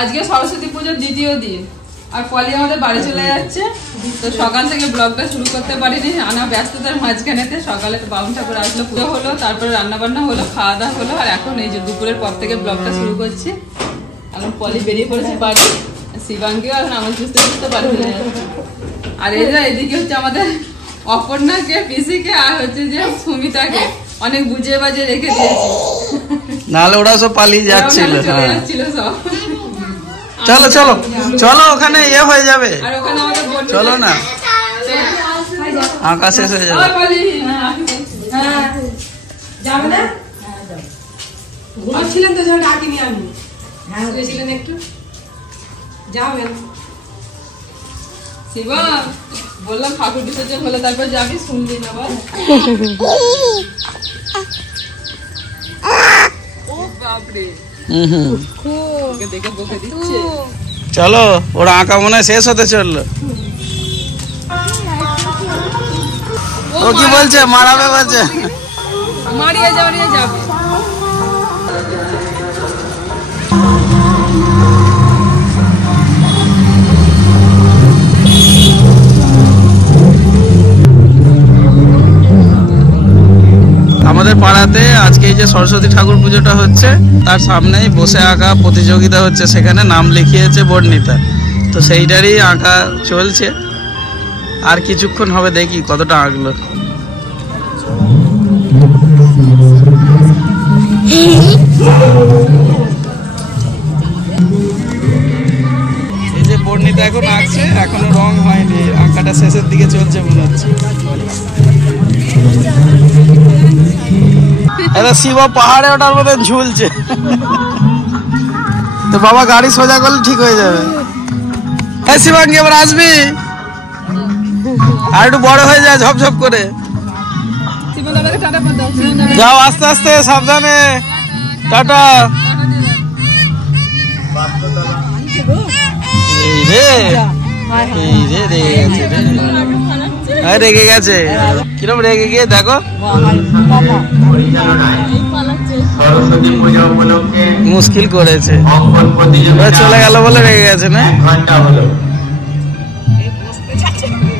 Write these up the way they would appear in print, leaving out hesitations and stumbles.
আজকে সরস্বতী পুজোর দ্বিতীয় দিন আর পলি আমাদের বাড়ি চলে যাচ্ছে। তো সকাল থেকে ব্লগটা শুরু করতে পারিনি, আনা ব্যস্ততার মাঝখানেতে। সকালে তো বাবু ঠাকুর আসলো, পুজো হলো, তারপরে রান্না বান্না হলো, খাওয়া দাওয়া হলো, আর এখন এই যে দুপুরের পর থেকে ব্লগটা শুরু করছি। এখন পলি বেরিয়ে পড়েছে বাড়ি, শিবাঙ্গীও এখন আমার বুঝতে বুঝতে বাড়ি চলে যাচ্ছে। আর এরা এদিকে হচ্ছে আমাদের অপর্ণাকে, পিসিকে, আর হচ্ছে যে সুমিতাকে অনেক বুঝিয়ে বাজিয়ে রেখে দিয়েছি, নাহলে ওরা সব পালিয়ে যাচ্ছিল। সব চলো চলো চলো, ওখানে ইয়ে হয়ে যাবে, চলো না, আঁকা শেষ হয়ে যাবে। ঘুমাচ্ছিলেন তো যখন ডাকিনি আমি, হ্যাঁ গেছিলেন একটু, যাবেন শিবা বললাম ঠাকুর বিসর্জন হলে তারপর যাবি, শুনলি না বল। চলো, ওরা আঁকা মনে হয় শেষ হতে চললো। ও কি বলছে, মারাবে বলছে, মারিয়ে যাবে। আমাদের পাড়াতে আজকে এই যে সরস্বতী ঠাকুর পুজোটা হচ্ছে, তার সামনেই বসে আঁকা প্রতিযোগিতা হচ্ছে, সেখানে নাম লিখিয়েছে বর্ণিতা। তো সেইটারই আঁকা চলছে, আর কিছুক্ষণ হবে, দেখি কতটা আঁকলো। এই যে বর্ণিতা এখন আঁকছে, এখনো রং হয়নি, আঁকাটা শেষের দিকে চলছে মনে হচ্ছে। শিবা পাহাড়ে ওঠার মধ্যে ঝুলছে। তো বাবা গাড়ি সোজা করলে ঠিক হয়ে যাবে। হ্যাঁ শিবাঙ্গী, এবার আসবি, আর একটু বড় হয়ে যায় ঝপঝপ করে। যাও আস্তে আস্তে, সাবধানে, টাটা। রেগে গেছে, কিরম রেগে গিয়ে দেখো, মুশকিল করেছে, চলে গেল বলে রেগে গেছে না।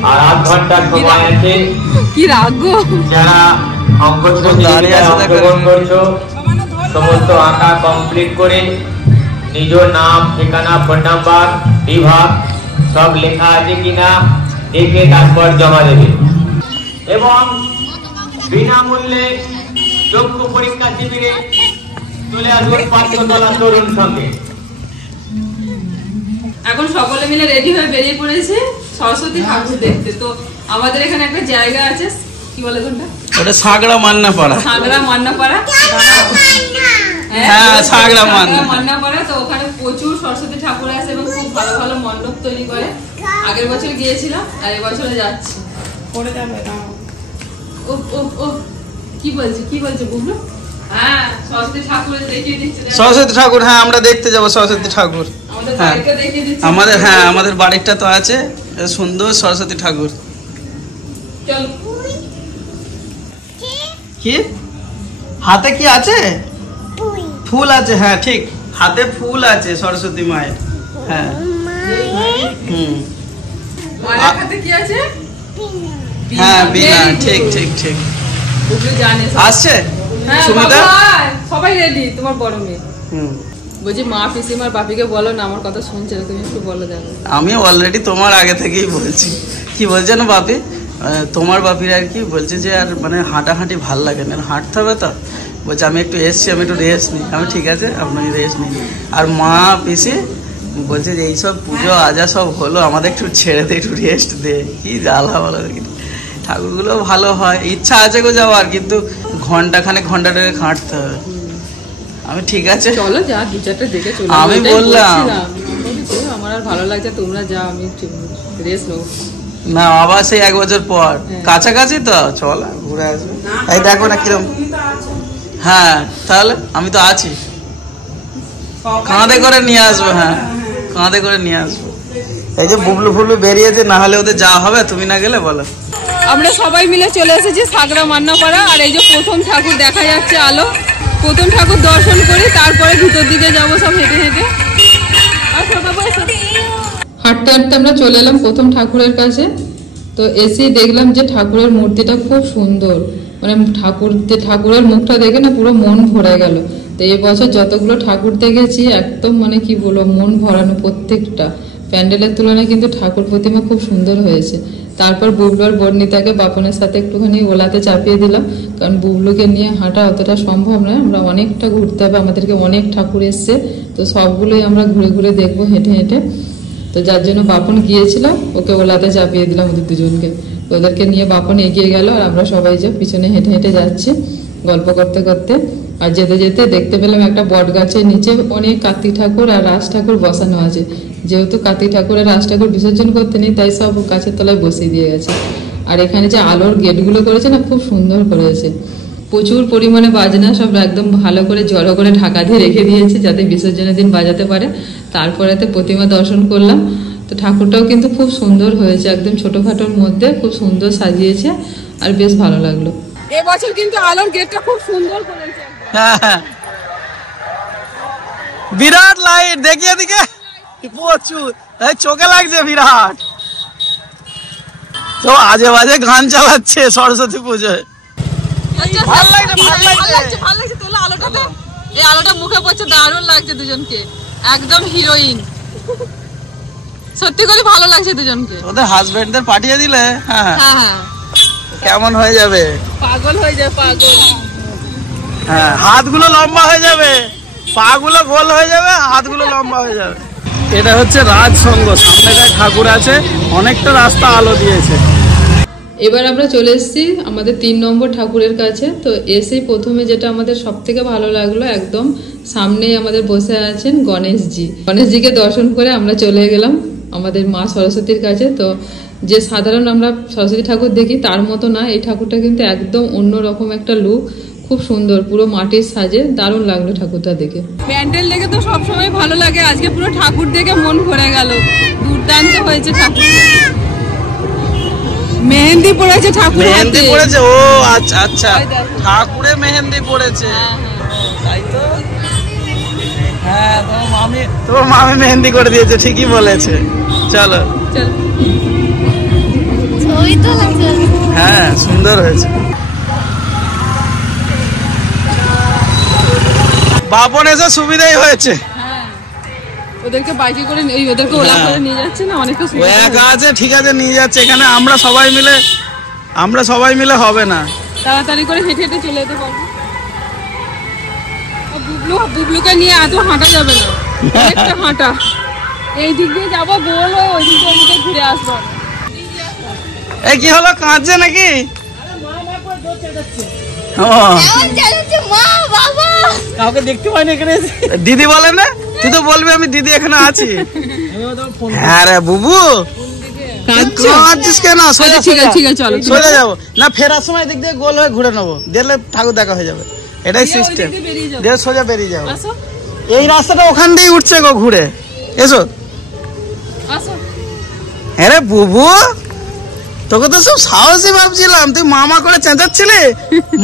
আর আধ ঘন্টা সময় আছে, কি রাগ যারা অংশগ্রহণ করছো সমস্ত আঁকা কমপ্লিট করে নিজ নাম, ঠিকানা, ফোন নাম্বার, বিভাগ সব লেখা আছে কিনা দেখে তারপর জমা দেবে। এবং বিনামূল্যে যোগ্য পরীক্ষা শিবিরে চলে আসুন পাঠ্যতলা তরুণ সঙ্গে। এখন সকলে মিলে রেডি হয়ে বেরিয়ে পড়েছে সরস্বতী ঠাকুর দেখতে। তো আমাদের এখানে একটা জায়গা আছে, কি বলে কোনটা, ওটা সাগড়া মান্নাপাড়া। সাগড়া মান্নাপাড়া, হ্যাঁ সাগড়া মান্নাপাড়া। তো ওখানে প্রচুর সরস্বতী ঠাকুর আছে এবং খুব ভালো ভালো মণ্ডপ তৈরি করে। আগের বছর গিয়েছিলাম, আর এবছরে যাচ্ছি। কি বলছে বুবলু? হ্যাঁ সরস্বতী ঠাকুর দেখিয়ে দিচ্ছে। সরস্বতী ঠাকুর, হ্যাঁ আমরা দেখতে যাবো সরস্বতী ঠাকুর। আমাদের, হ্যাঁ আমাদের বাড়িটা তো আছে, সুন্দর সরস্বতী ঠাকুর। কি হাতে কি আছে? ফুল আছে, হ্যাঁ ঠিক, হাতে ফুল আছে সরস্বতী মায়ের। হ্যাঁ হ্যাঁ বিনা, ঠিক ঠিক ঠিক। আসছে সুমিতা, সবাই রেডি, তোমার বড় মেয়ে। বলছি মা পিসিমার বাপিকে বলো না, আমার কথা শুনছে না, তুমি একটু বলো। যাবে, আমি অলরেডি তোমার আগে থেকেই বলছি। কি বলছে না বাপি, তোমার বাপির আর কি বলছে যে আর মানে হাঁটাহাঁটি ভাল লাগে না, হাঁটতে হবে। তো বলছে আমি একটু এসছি, আমি একটু রেস্ট নিই। আমি ঠিক আছে, আপনাকে রেস্ট নিই। আর মা পিসি বলছে যে এইসব পুজো আজা সব হলো, আমাদের একটু ছেড়ে দে, একটু রেস্ট দে। কি জ্বালা বলো, ঠাকুরগুলো ভালো হয়, ইচ্ছা আছে গো যাওয়ার, কিন্তু ঘন্টাখানে হাঁটতে হবে। আমি ঠিক আছে চলো, যা দু চারটা দেখে চলো। আমি বললাম আমার আর ভালো লাগছে, তোমরা যাও, আমি রেস্ট নেবো না। আবার সেই 1 বছর পর, কাছাকাছি তো, চল ঘুরে আসবো। এই দেখো না কিরম, হ্যাঁ তাহলে আমি তো আছি, কাঁধে করে নিয়ে আসবো। হ্যাঁ কাঁধে করে নিয়ে আসবো। এই যে বুবলু ফুবলু বেরিয়েছে, না হলে ওদের যাওয়া হবে, তুমি না গেলে বলো। আমরা সবাই মিলে চলে এসেছি সাগড়া মান্নাপাড়া। আর এই যে প্রথম ঠাকুর দেখা যাচ্ছে, আলো, প্রথম ঠাকুর দর্শন করি, তারপরে ভিতর দিকে যাবো সব হেঁটে হেঁটে। হাঁটতে হাঁটতে আমরা চলে এলাম প্রথম ঠাকুরের কাছে। তো এসেই দেখলাম যে ঠাকুরের মূর্তিটা খুব সুন্দর, মানে ঠাকুরের মুখটা দেখে না পুরো মন ভরে গেল। তো এই বছর যতগুলো ঠাকুর দেখেছি একদম মানে কি বলবো, মন ভরানো প্রত্যেকটা। প্যান্ডেলের তুলনায় কিন্তু ঠাকুর প্রতিমা খুব সুন্দর হয়েছে। তারপর বুবলু আর বর্ণিতাকে বাপনের সাথে একটুখানি ওলাতে চাপিয়ে দিলাম, কারণ বুবলুকে নিয়ে হাঁটা অতটা সম্ভব নয়। আমরা অনেকটা ঘুরতে হবে, আমাদেরকে অনেক ঠাকুর এসছে, তো সবগুলোই আমরা ঘুরে ঘুরে দেখবো হেঁটে হেঁটে। তো যার জন্য বাপন গিয়েছিল, ওকে ওলাতে চাপিয়ে দিলাম ওদের দুজনকে। ওদেরকে নিয়ে বাপন এগিয়ে গেল আর আমরা সবাই যে পিছনে হেঁটে হেঁটে যাচ্ছি গল্প করতে করতে। আর যেতে যেতে দেখতে পেলাম একটা বট গাছের নিচে অনেক কার্তিক ঠাকুর আর রাজ ঠাকুর বসানো আছে। যেহেতু কার্তিক ঠাকুর আর রাজ ঠাকুর বিসর্জন করতে নেই, তাই সব গাছের তলায় বসিয়ে দিয়ে গেছে। আর এখানে যে আলোর গেটগুলো করেছে না, খুব সুন্দর করেছে। প্রচুর পরিমাণে বাজনা সব একদম ভালো করে জড়ো করে ঢাকা দিয়ে রেখে দিয়েছে, যাতে বিসর্জনের দিন বাজাতে পারে। তারপরেতে প্রতিমা দর্শন করলাম। তো ঠাকুরটাও কিন্তু খুব সুন্দর হয়েছে, একদম ছোটখাটোর মধ্যে খুব সুন্দর সাজিয়েছে আর বেশ ভালো লাগলো। এবছর কিন্তু আলোর গেটটা খুব সুন্দর করেছে। বিরাট লাইট দেখি এদিকে, প্রচুর চোখে লাগছে বিরাট। তো আজে বাজে গান চালাচ্ছে সরস্বতী পুজোয়। ভালো লাগছে তোলা আলোটাতে, এই আলোটা মুখে পড়ছে, দারুণ লাগছে দুজনকে, একদম হিরোইন। সত্যি করে ভালো লাগছে দুজনকে। ওদের হাজবেন্ডদের পাঠিয়ে দিলে হ্যাঁ হ্যাঁ কেমন হয়ে যাবে, পাগল হয়ে যাবে, পাগল। হ্যাঁ, হাতগুলো লম্বা হয়ে যাবে, পা গুলো গোল হয়ে যাবে, হাতগুলো লম্বা হয়ে যাবে। এটা হচ্ছে রাজসংঘ, সামনেটায় ঠাকুর আছে, অনেকটা রাস্তা আলো দিয়েছে। এবার আমরা চলে এসেছি আমাদের 3 নম্বর ঠাকুরের কাছে। তো এসেই প্রথমে যেটা আমাদের সব থেকে ভালো লাগলো, একদম সামনেই আমাদের বসে আছেন গণেশজি। গণেশজিকে দর্শন করে আমরা চলে গেলাম আমাদের মা সরস্বতীর কাছে। তো যে সাধারণ আমরা সরস্বতী ঠাকুর দেখি তার মতো না, এই ঠাকুরটা কিন্তু একদম অন্যরকম একটা লুক, খুব সুন্দর, পুরো মাটির সাজে, দারুণ লাগলো ঠাকুরটা দেখে। প্যান্ডেল দেখে তো সবসময় ভালো লাগে, আজকে পুরো ঠাকুর দেখে মন ভরে গেল, দুর্দান্ত হয়েছে ঠাকুর। মেহেন্দি পড়েছে ঠাকুর, মেহেন্দি পড়েছে, ও আচ্ছা আচ্ছা, ঠাকুরে মেহেন্দি পড়েছে, তাই তো। হ্যাঁ, তোমার মামি মেহেন্দি করে দিয়েছে, ঠিকই বলেছে। চলো হ্যাঁ, সুন্দর হয়েছে। বাপন এসে সুবিধাই হয়েছে, ওদেরকে বাইকে করে ওদেরকে ওলা করে নিয়ে যাচ্ছে না, অনেকটা সুবিধা একা আছে, ঠিক আছে নিয়ে যাচ্ছে। এখানে আমরা সবাই মিলে হবে না, তাড়াতাড়ি করে হেঁটে হেঁটে চলে যেতে পারবো। বুবলুকে নিয়ে এত হাঁটা যাবে না, অনেকটা হাঁটা। এই দিক দিয়ে যাবো গোল হয়ে, ওই দিকে ঘুরে আসবো। এই কি হলো, কাঁদছে নাকি? কাউকে দেখতে পাইনি এখানে। দিদি বলে না, তুই তো বলবি আমি দিদি এখানে আছি। হ্যাঁ রে বুবু, কাঁদছিস কেন? ঠিক আছে চলো সোজা যাবো না, ফেরার সময় দিক দিয়ে গোল হয়ে ঘুরে নেবো, দেখলে ঠাকুর দেখা হয়ে যাবে, এটাই সিস্টেম। দিয়ে সোজা বেরিয়ে যাবো, এই রাস্তাটা ওখান দিয়েই উঠছে গো ঘুরে। এসো। হ্যাঁ রে বুবু, তোকে তো সব সাহসী ভাবছিলাম, তুই মামা করে চেঁচাচ্ছিলি,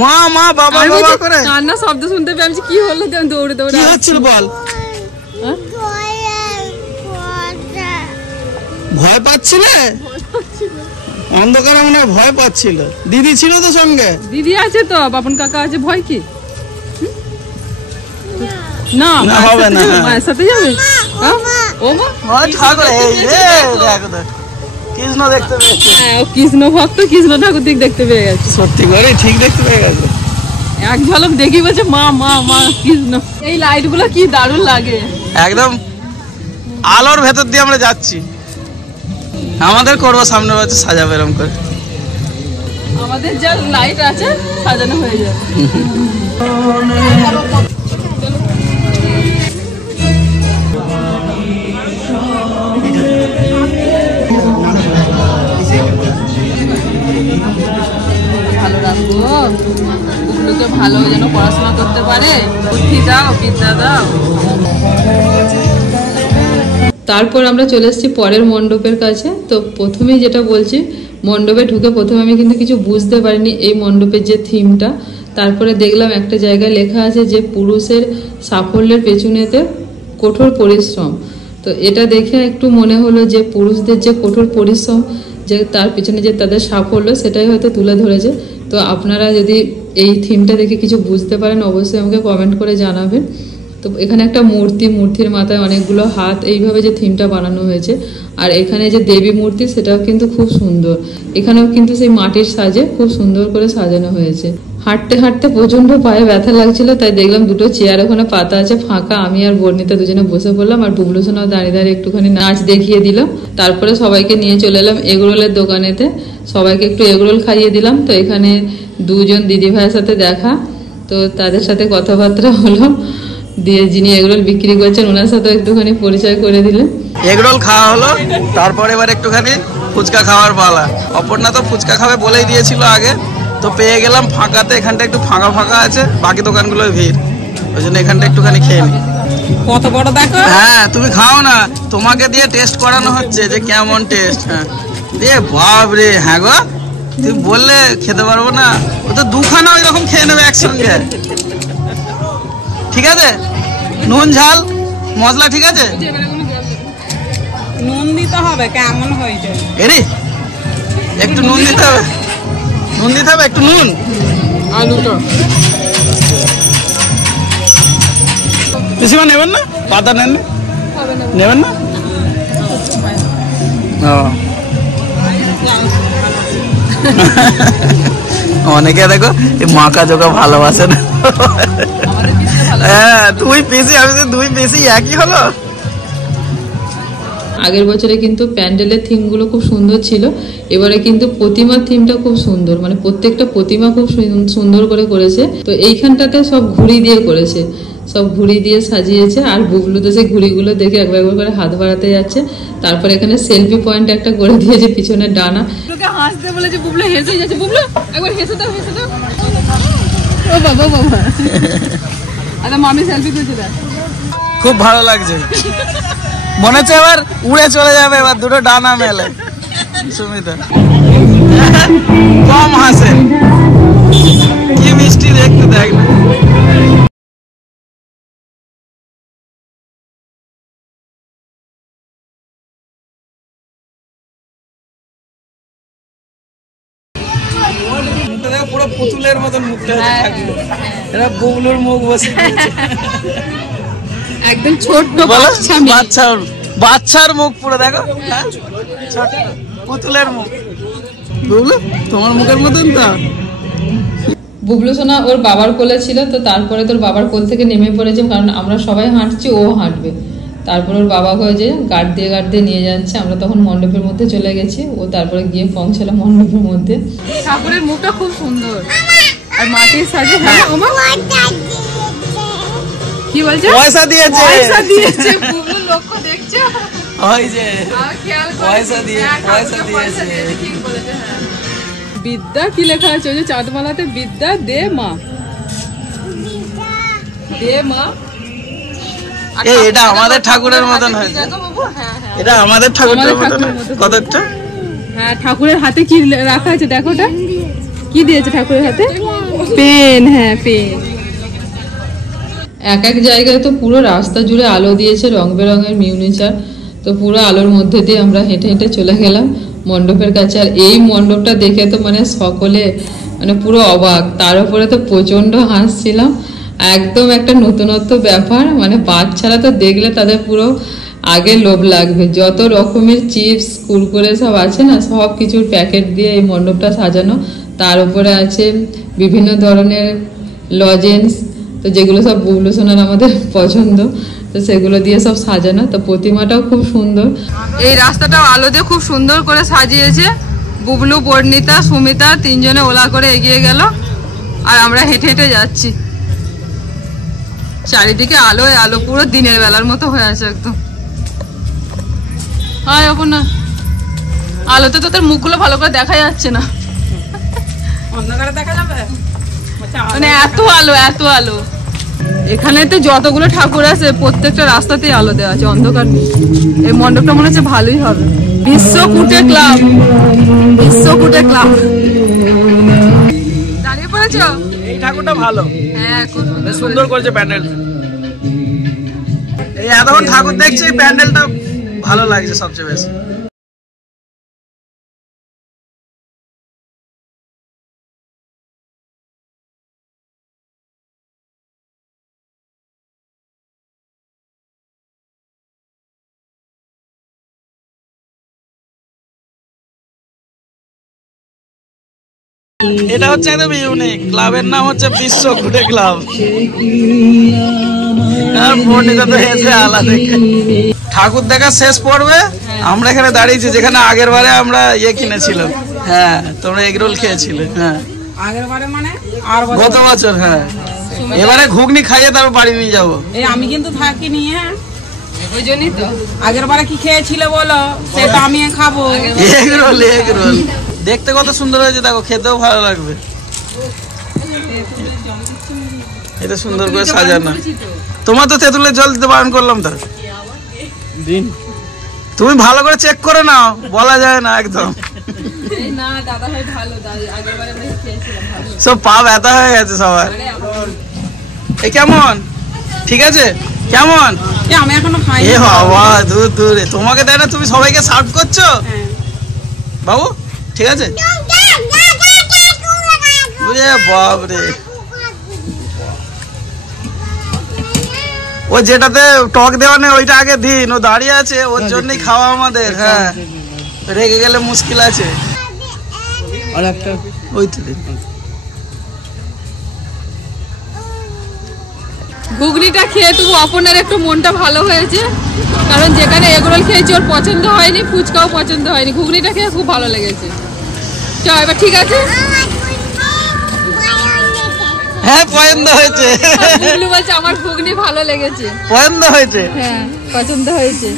মা মা বাবা বাবা করে। কান্না শব্দ শুনতে পেলাম, কি হলো? দৌড়ে দৌড়ে কি হচ্ছিল বল? ভয় পাচ্ছিলে? অন্ধকারে মনে হয় ভয় পাচ্ছিল। দিদি ছিল তো সঙ্গে? দিদি আছে তো, বাপন কাকা আছে, ভয় কি? না হবে না, মায়ের সাথে যাবে। ও মা ঠাকুর, এই রে দেখো দেখ, কৃষ্ণ দেখতে পেয়েছে। হ্যাঁ, কৃষ্ণ ভক্ত, কৃষ্ণ ঠাকুর দেখতে পেয়ে গেছে। সত্যি করে ঠিক দেখতে পেয়ে গেছে। এক ঝলক দেখি বলছে মা মা মা কৃষ্ণ। এই লাইট গুলো কি দারুণ লাগে, একদম আলোর ভেতর দিয়ে আমরা যাচ্ছি। আমাদের করবো সামনে বছর সাজাবো এরকম করে, আমাদের যা লাইট আছে সাজানো হয়ে যাবে। ভালো রাখবো, কুকুরকে ভালো যেন পড়াশোনা করতে পারে, বুদ্ধি দাও, বিদ্যা দাও। তারপর আমরা চলে এসেছি পরের মণ্ডপের কাছে। তো প্রথমেই যেটা বলছি, মণ্ডপে ঢুকে প্রথমে আমি কিন্তু কিছু বুঝতে পারিনি এই মণ্ডপের যে থিমটা। তারপরে দেখলাম একটা জায়গায় লেখা আছে যে পুরুষের সাফল্যের পেছনেতে কঠোর পরিশ্রম। তো এটা দেখে একটু মনে হলো যে পুরুষদের যে কঠোর পরিশ্রম, যে তার পিছনে যে তাদের সাফল্য, সেটাই হয়তো তুলে ধরেছে। তো আপনারা যদি এই থিমটা দেখে কিছু বুঝতে পারেন অবশ্যই আমাকে কমেন্ট করে জানাবেন। তো এখানে একটা মূর্তির মাথায় অনেকগুলো হাত, এইভাবে যে থিমটা বানানো হয়েছে। আর এখানে যে দেবী মূর্তি, সেটাও কিন্তু খুব সুন্দর। এখানেও কিন্তু সেই মাটির সাজে খুব সুন্দর করে সাজানো হয়েছে। হাঁটতে হাঁটতে প্রচন্ড পায়ে ব্যথা লাগছিল, তাই দেখলাম দুটো চেয়ার ওখানে পাতা আছে ফাঁকা, আমি আর বর্ণিতা দুজনে বসে পড়লাম। আর বুবলু সোনাও দাঁড়িয়ে দাঁড়িয়ে একটুখানি নাচ দেখিয়ে দিল। তারপরে সবাইকে নিয়ে চলে এলাম এগরোলের দোকানেতে, সবাইকে একটু এগরোল খাইয়ে দিলাম। তো এখানে দুজন দিদি ভাইয়ের সাথে দেখা, তো তাদের সাথে কথাবার্তা হলো, দিয়ে যিনি এগরোল বিক্রি করছেন ওনার সাথে একটুখানি পরিচয় করে দিলেন। এগরোল খাওয়া হলো, তারপরে এবার একটুখানি ফুচকা খাওয়ার পালা। অপর্ণা তো ফুচকা খাবে বলেই দিয়েছিল আগে, তো পেয়ে গেলাম ফাঁকাতে। এখানটা একটু ফাঁকা ফাঁকা আছে, বাকি দোকানগুলো ভিড়, ওই জন্য এখানটা একটুখানি খেয়ে নি। কত বড় দেখো। হ্যাঁ তুমি খাও না, তোমাকে দিয়ে টেস্ট করানো হচ্ছে যে কেমন টেস্ট। হ্যাঁ দিয়ে বাপরে, হ্যাঁ গো তুমি বললে খেতে পারবো না, ও তো দুখানা ওই রকম খেয়ে নেবে একসঙ্গে। ঠিক আছে, নুন ঝাল মশলা ঠিক আছে? নুন দিতে হবে, কেমন হয়েছে এরি একটু নুন দিতে হবে, একটু নুন। আলুটা পিসিমা নেবেন না? পাতা নেন, নেবেন না? অনেকে দেখো এই মাকা জোকা ভালোবাসে না। হ্যাঁ তুই পিসি, আমি তো দুই পিসি একই হলো। আগের বছরে কিন্তু প্যান্ডেলের থিমগুলো খুব সুন্দর ছিল, এবারে কিন্তু প্রতিমার থিমটা খুব সুন্দর, মানে প্রত্যেকটা প্রতিমা খুব সুন্দর করে করেছে। তো এইখানটাতে সব ঘুড়ি দিয়ে করেছে, সব ঘুড়ি দিয়ে সাজিয়েছে। আর বুবলু তো সেই ঘুড়িগুলো দেখে একবার একবার করে হাত বাড়াতে যাচ্ছে। তারপরে এখানে সেলফি পয়েন্ট একটা করে দিয়েছে পিছনে ডানা। হাসতে বলেছে, বুবলু হেসে যাচ্ছে। বুবলু একবার হেসে দাও, হেসে দাও। ও বাবা বাবা, আরে মামি সেলফি তুলছে। খুব ভালো লাগছে, মনে হচ্ছে এবার উড়ে চলে যাবে, এবার দুটো ডানা মেলে। সুমিতা কম হাসে, কি মিষ্টি দেখতে, দেখ না। পুরো পুতুলের মতন মুখটা থাকলো, এটা বুবলুর মুখ বসে একদম ছোট্ট বাচ্চার মুখ পুরো দেখো, ছোট পুতুলের মুখ। বুবলু তোমার মুখের মতন তো। বুবলু সোনা ওর বাবার কোলে ছিল, তো তারপরে তোর বাবার কোল থেকে নেমে পড়েছে, কারণ আমরা সবাই হাঁটছি, ও হাঁটবে। তারপর ওর বাবা হয়েছে গার্ড দিয়ে নিয়ে যাচ্ছে। আমরা তখন মণ্ডপের মধ্যে চলে গেছি, ও তারপরে গিয়ে পৌঁছালো মণ্ডপের মধ্যে। ঠাকুরের মুখটা খুব সুন্দর, আর মাটির সাজে কি বলছে, পয়সা দিয়েছে, বুবলু লক্ষ্য দেখছে, ওই যে পয়সা দিয়েছে। ঠিক বলেছে। হ্যাঁ, বিদ্যা কি লেখা আছে ওই যে চাঁদমালাতে, বিদ্যা দে মা, দে মা। এটা আমাদের ঠাকুরের মতন হয়েছে, এটা আমাদের ঠাকুরের মতন কতটা। হ্যাঁ, ঠাকুরের হাতে কি রাখা আছে দেখো, ওটা কি দিয়েছে ঠাকুরের হাতে, পেন। হ্যাঁ পেন। এক এক জায়গায় তো পুরো রাস্তা জুড়ে আলো দিয়েছে, রং বেরঙের মিউনিচার। তো পুরো আলোর মধ্যে দিয়ে আমরা হেঁটে হেঁটে চলে গেলাম মণ্ডপের কাছে। আর এই মণ্ডপটা দেখে তো মানে সকলে মানে পুরো অবাক, তার উপরে তো প্রচন্ড হাসছিলাম। একদম একটা নতুনত্ব ব্যাপার, মানে বাচ্চারা তো দেখলে তাদের পুরো আগে লোভ লাগবে। যত রকমের চিপস কুরকুরে সব আছে না, সব কিছুর প্যাকেট দিয়ে এই মণ্ডপটা সাজানো। তার উপরে আছে বিভিন্ন ধরনের লজেন্স, তো যেগুলো সব বুবলু সোনার আমাদের পছন্দ, তো সেগুলো দিয়ে সব সাজানো। তো প্রতিমাটাও খুব সুন্দর, এই রাস্তাটাও আলো দিয়ে খুব সুন্দর করে সাজিয়েছে। বুবলু, বর্ণিতা, সুমিতা তিনজনে ওলা করে এগিয়ে গেল, আর আমরা হেঁটে হেঁটে যাচ্ছি। চারিদিকে আলো আলো, পুরো দিনের বেলার মতো হয়ে আছে একদম। হ্যাঁ অপর্ণা, আলোতে তো তোর মুখগুলো ভালো করে দেখা যাচ্ছে না, অন্ধকারে দেখা যাবে, মানে এত আলো এত আলো। এখানে তো যতগুলো ঠাকুর আছে প্রত্যেকটা রাস্তাতেই আলো দেওয়া আছে, অন্ধকার নেই। এই মণ্ডপটা মনে হচ্ছে ভালোই হবে। বিশ্বকুটে ক্লাব, বিশ্বকুটে ক্লাব দাঁড়িয়ে পড়েছ। এই ঠাকুরটা ভালো, হ্যাঁ খুব সুন্দর করেছে প্যান্ডেল। এই এতক্ষণ ঠাকুর দেখছি, প্যান্ডেলটা ভালো লাগছে সবচেয়ে বেশি। এটা হচ্ছে একদম ইউনিক, ক্লাবের নাম হচ্ছে বিশ্ব ঘুটে ক্লাব। ঠাকুর দেখা শেষ পড়বে, আমরা এখানে দাঁড়িয়েছি যেখানে আগের বারে আমরা ইয়ে কিনেছিলাম। হ্যাঁ, তোমরা এগ রোল খেয়েছিলে। হ্যাঁ, আগের বারে মানে আর গত বছর। হ্যাঁ, এবারে ঘুগনি খাইয়ে তারপর বাড়ি নিয়ে যাবো। এই আমি কিন্তু থাকিনি। হ্যাঁ, ওই জন্যই তো আগের বারে কি খেয়েছিলে বলো, সেটা আমি খাবো। এগ রোল, এগ রোল দেখতে কত সুন্দর হয়েছে, দেখো খেতেও ভালো লাগবে। এটা সুন্দর করে সাজানো। তোমার তো তেঁতুলের জল দিতে বারণ করলাম তো দিন, তুমি ভালো করে চেক করে নাও, বলা যায় না একদম। না দাদা ভাই ভালো, আগের বারে আমরা খেয়েছিলাম ভালো। সব পা ব্যথা হয়ে গেছে সবার। এ কেমন, ঠিক আছে কেমন? আমি এখনো খাই। এ বাবা, দূর দূরে তোমাকে দেয় না, তুমি সবাইকে সার্ভ করছো বাবু, ঠিক আছে? বাবরে, ও যেটাতে টক দেওয়া নেই ওইটা আগে দিন, ও দাঁড়িয়ে আছে, ওর জন্যই খাওয়া আমাদের। হ্যাঁ, রেগে গেলে মুশকিল আছে। ওই তো দিন। ঘুগনিটা খেয়ে তবু অপনের একটু মনটা ভালো হয়েছে, কারণ যেখানে এগরোল খেয়েছি ওর পছন্দ হয়নি, ফুচকাও পছন্দ হয়নি, ঘুগনিটা খেয়ে খুব ভালো লেগেছে। চল এবার ঠিক আছে। হ্যাঁ, পছন্দ হয়েছে। বুবলু বলছে আমার ঘুগনি ভালো লেগেছে। পছন্দ হয়েছে? হ্যাঁ, পছন্দ হয়েছে,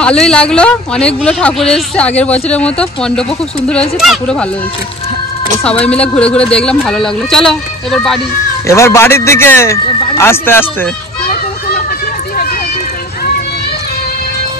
ভালোই লাগলো। অনেকগুলো ঠাকুর এসছে আগের বছরের মতো, মণ্ডপও খুব সুন্দর হয়েছে, ঠাকুরও ভালো হয়েছে। তো সবাই মিলে ঘুরে ঘুরে দেখলাম, ভালো লাগলো। চলো এবার বাড়ি, এবার বাড়ির দিকে আস্তে আস্তে।